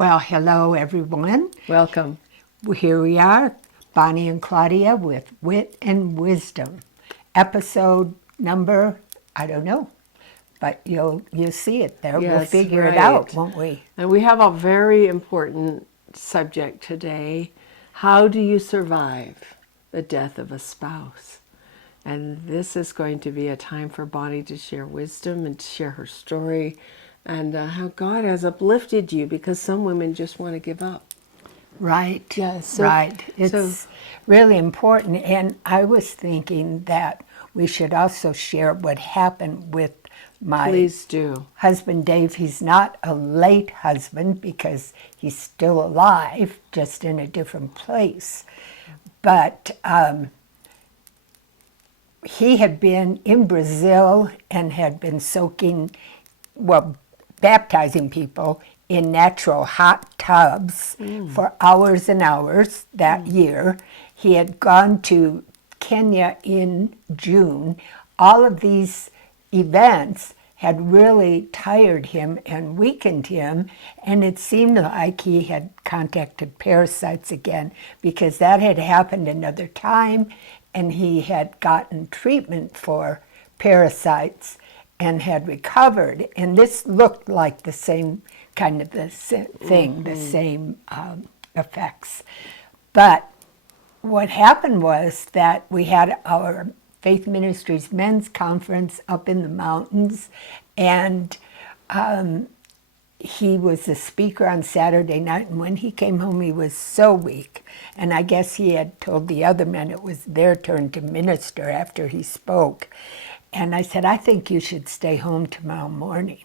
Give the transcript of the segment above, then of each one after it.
Well, hello everyone. Welcome. Here we are, Bonnie and Claudia with Wit and Wisdom. Episode number, I don't know, but you'll see it there. We'll Yes, figure it right. out, won't we? And we have a very important subject today. How do you survive the death of a spouse? And this is going to be a time for Bonnie to share wisdom and to share her story and how God has uplifted you, because some women just want to give up. Right, Yes. right. It's really important. And I was thinking that we should also share what happened with my Please do. husband, Dave. He's not a late husband because he's still alive, just in a different place. But he had been in Brazil and had been baptizing people in natural hot tubs for hours and hours that year. He had gone to Kenya in June. All of these events had really tired him and weakened him, and it seemed like he had contacted parasites again, because that had happened another time, and he had gotten treatment for parasites and had recovered. And this looked like the same kind of the thing, the same effects. But what happened was that we had our Faith Ministries Men's Conference up in the mountains, and he was a speaker on Saturday night, and when he came home he was so weak, and I guess he had told the other men it was their turn to minister after he spoke. And I said, I think you should stay home tomorrow morning.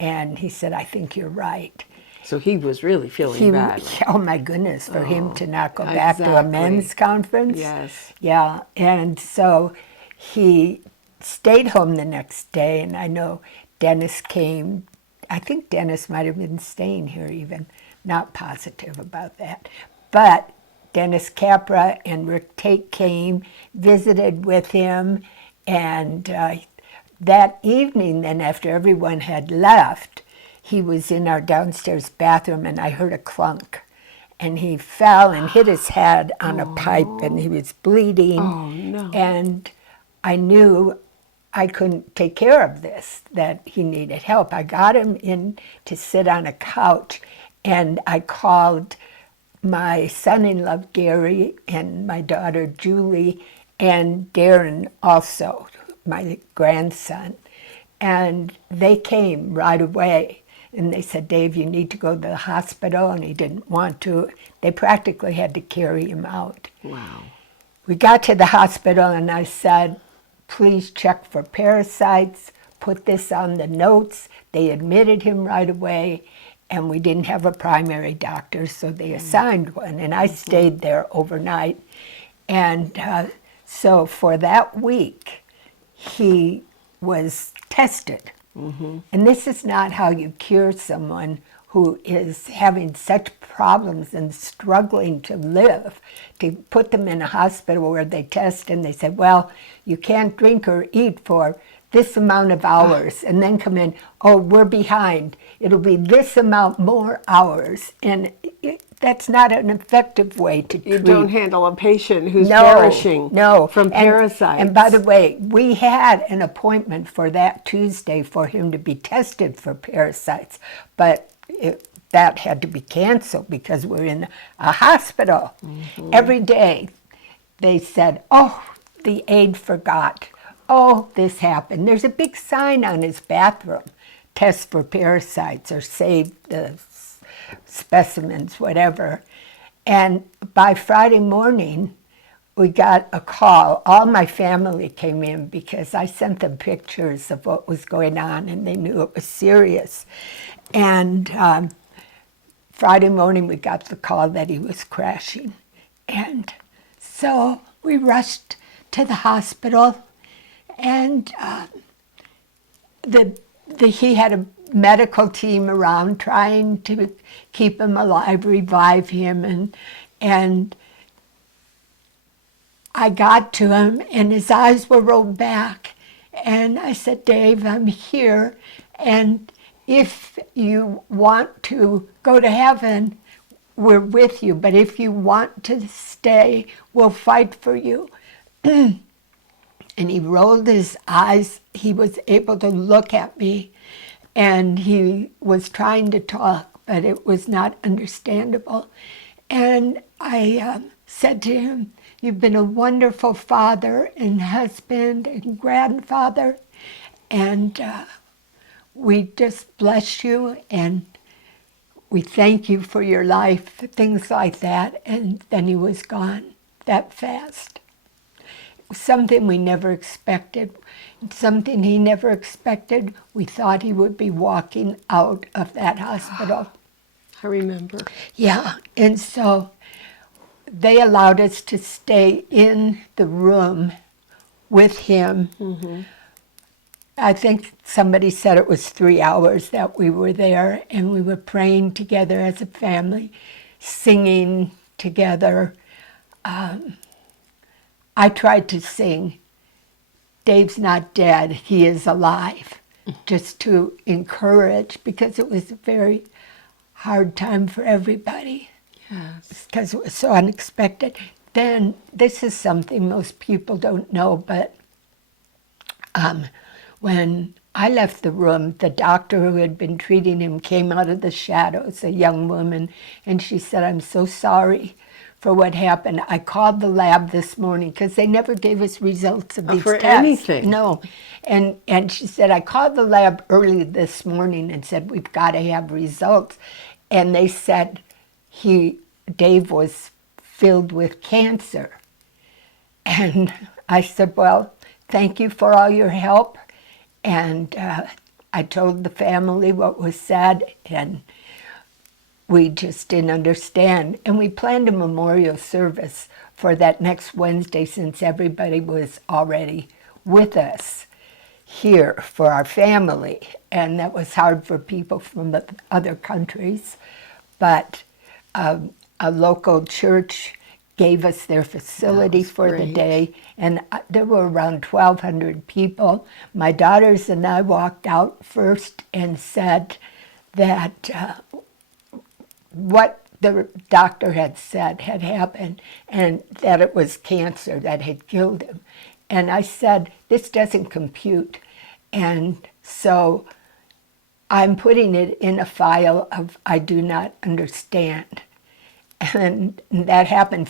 And he said, I think you're right. So he was really feeling bad. Oh my goodness, for him to not go back to a men's conference. Yes. Yeah, and so he stayed home the next day, and I know Dennis came. I think Dennis might have been staying here even, not positive about that. But Dennis Capra and Rick Tate came, visited with him, and that evening then, after everyone had left, he was in our downstairs bathroom, and I heard a clunk. And he fell and hit his head on a pipe, and he was bleeding. Oh, no. And I knew I couldn't take care of this, that he needed help. I got him in to sit on a couch, and I called my son-in-law, Gary, and my daughter, Julie, and Darren also, my grandson. And they came right away. And they said, Dave, you need to go to the hospital. And he didn't want to. They practically had to carry him out. Wow. We got to the hospital, and I said, please check for parasites. Put this on the notes. They admitted him right away. And we didn't have a primary doctor, so they assigned one. And I stayed there overnight. And so for that week, he was tested. And this is not how you cure someone who is having such problems and struggling to live, to put them in a hospital where they test and they say, well, you can't drink or eat for this amount of hours, and then come in, oh, we're behind. It'll be this amount more hours. And that's not an effective way to treat. You don't handle a patient who's perishing from parasites. And by the way, we had an appointment for that Tuesday for him to be tested for parasites, but that had to be canceled because we're in a hospital. Every day they said, oh, the aide forgot. Oh, this happened. There's a big sign on his bathroom, test for parasites or save the specimens, whatever. And by Friday morning, we got a call. All my family came in because I sent them pictures of what was going on, and they knew it was serious. And Friday morning, we got the call that he was crashing. And so we rushed to the hospital, and he had a medical team around trying to keep him alive, revive him, and I got to him, and his eyes were rolled back, and I said, Dave, I'm here, and if you want to go to heaven, we're with you. But if you want to stay, we'll fight for you. And he rolled his eyes. He was able to look at me, and he was trying to talk, but it was not understandable. And I said to him, "You've been a wonderful father and husband and grandfather, and we just bless you, and we thank you for your life," things like that. And then he was gone that fast. It was something we never expected, something he never expected. We thought he would be walking out of that hospital. I remember. Yeah, and so they allowed us to stay in the room with him. I think somebody said it was 3 hours that we were there, and we were praying together as a family, singing together. I tried to sing, "Dave's not dead, he is alive," just to encourage, because it was a very hard time for everybody, Yes. because it was so unexpected. Then, this is something most people don't know, but when I left the room, the doctor who had been treating him came out of the shadows, a young woman, and she said, "I'm so sorry for what happened. I called the lab this morning," because they never gave us results of these for tests. anything. No. And she said, "I called the lab early this morning and said, we've got to have results." And they said Dave was filled with cancer. And I said, "Well, thank you for all your help." And I told the family what was said, and we just didn't understand. And we planned a memorial service for that next Wednesday, since everybody was already with us here for our family. And that was hard for people from the other countries. But a local church gave us their facility for the great. day, and there were around 1,200 people. My daughters and I walked out first and said that what the doctor had said had happened, and that it was cancer that had killed him. And I said, "This doesn't compute." And so I'm putting it in a file of "I do not understand." And that happened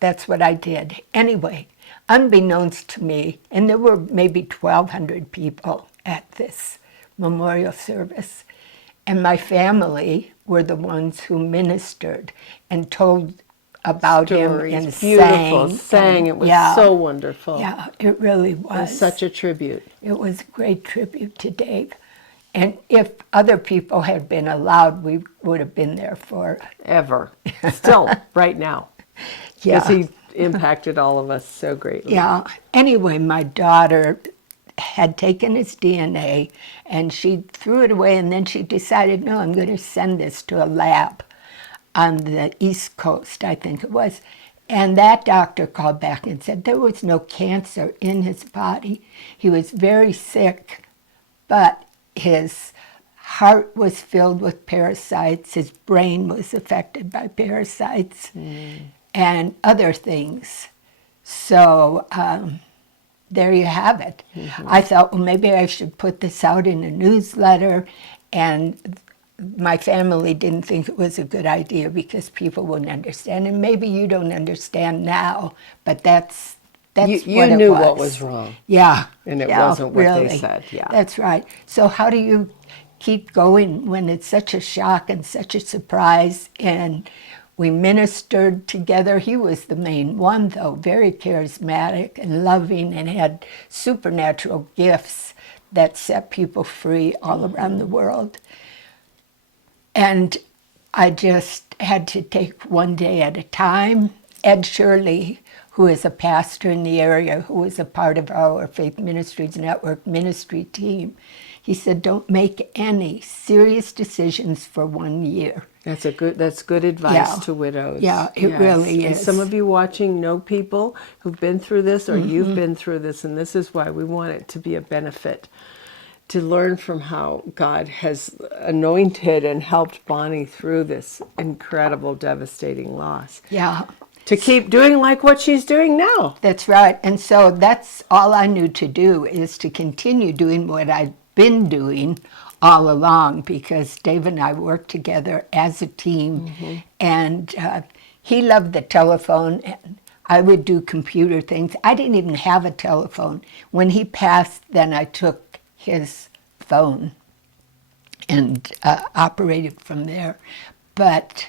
that's what I did. Anyway, unbeknownst to me, and there were maybe 1,200 people at this memorial service, and my family were the ones who ministered and told about Stories. him and Beautiful. sang. Sang. It was Yeah. so wonderful. Yeah, it really It was was. such a tribute. It was a great tribute to Dave. And if other people had been allowed, we would have been there for. Ever. Still, right now. Because Yeah. he impacted all of us so greatly. Yeah. Anyway, my daughter had taken his DNA and she threw it away, and then she decided, "No, I'm going to send this to a lab on the East Coast," I think it was. And that doctor called back and said there was no cancer in his body. He was very sick, but his heart was filled with parasites, his brain was affected by parasites, and other things. So there you have it. I thought, well, maybe I should put this out in a newsletter, and my family didn't think it was a good idea because people wouldn't understand, and maybe you don't understand now, but that's You what it knew was. what was wrong. Yeah. And it yeah, wasn't what they really. said, yeah. That's right. So how do you keep going when it's such a shock and such a surprise? And we ministered together. He was the main one, though, very charismatic and loving, and had supernatural gifts that set people free all around the world. And I just had to take one day at a time. Ed Shirley, who is a pastor in the area, who was a part of our Faith Ministries Network ministry team, he said, "Don't make any serious decisions for 1 year." That's good advice Yeah. to widows. Yeah, it really And is. some of you watching know people who've been through this, or you've been through this, and this is why we want it to be a benefit. to learn from how God has anointed and helped Bonnie through this incredible, devastating loss. Yeah. To keep doing like what she's doing now. That's right. And so that's all I knew to do, is to continue doing what I'd been doing all along, because Dave and I worked together as a team. And he loved the telephone, and I would do computer things. I didn't even have a telephone. When he passed, then I took his phone and operated from there. But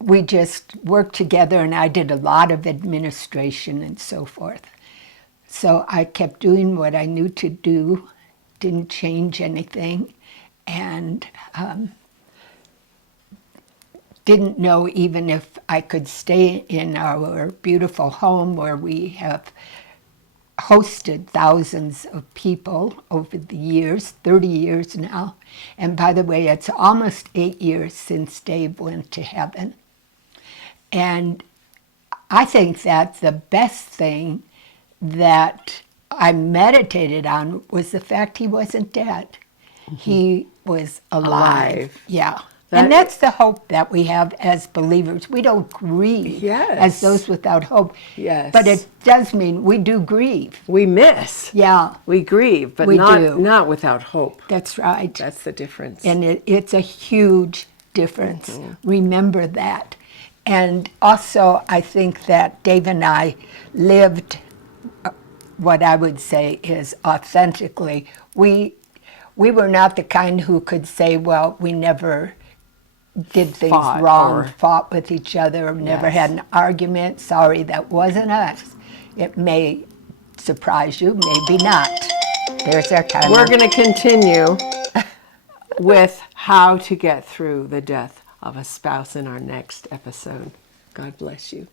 we just worked together, and I did a lot of administration and so forth. So I kept doing what I knew to do, didn't change anything, and didn't know even if I could stay in our beautiful home where we have hosted thousands of people over the years, 30 years now. And by the way, it's almost 8 years since Dave went to heaven. And I think that the best thing that I meditated on was the fact he wasn't dead. He was alive. Yeah. And that's the hope that we have as believers. We don't grieve as those without hope. Yes. But it does mean we do grieve. We miss. Yeah. We grieve, but We do. not without hope. That's right. That's the difference. And it's a huge difference. Remember that. And also, I think that Dave and I lived what I would say is authentically. We were not the kind who could say, well, we never did things wrong, fought with each other, never had an argument. Sorry, that wasn't us. It may surprise you, maybe not. There's our time. We're going to continue with how to get through the death of a spouse in our next episode. God bless you.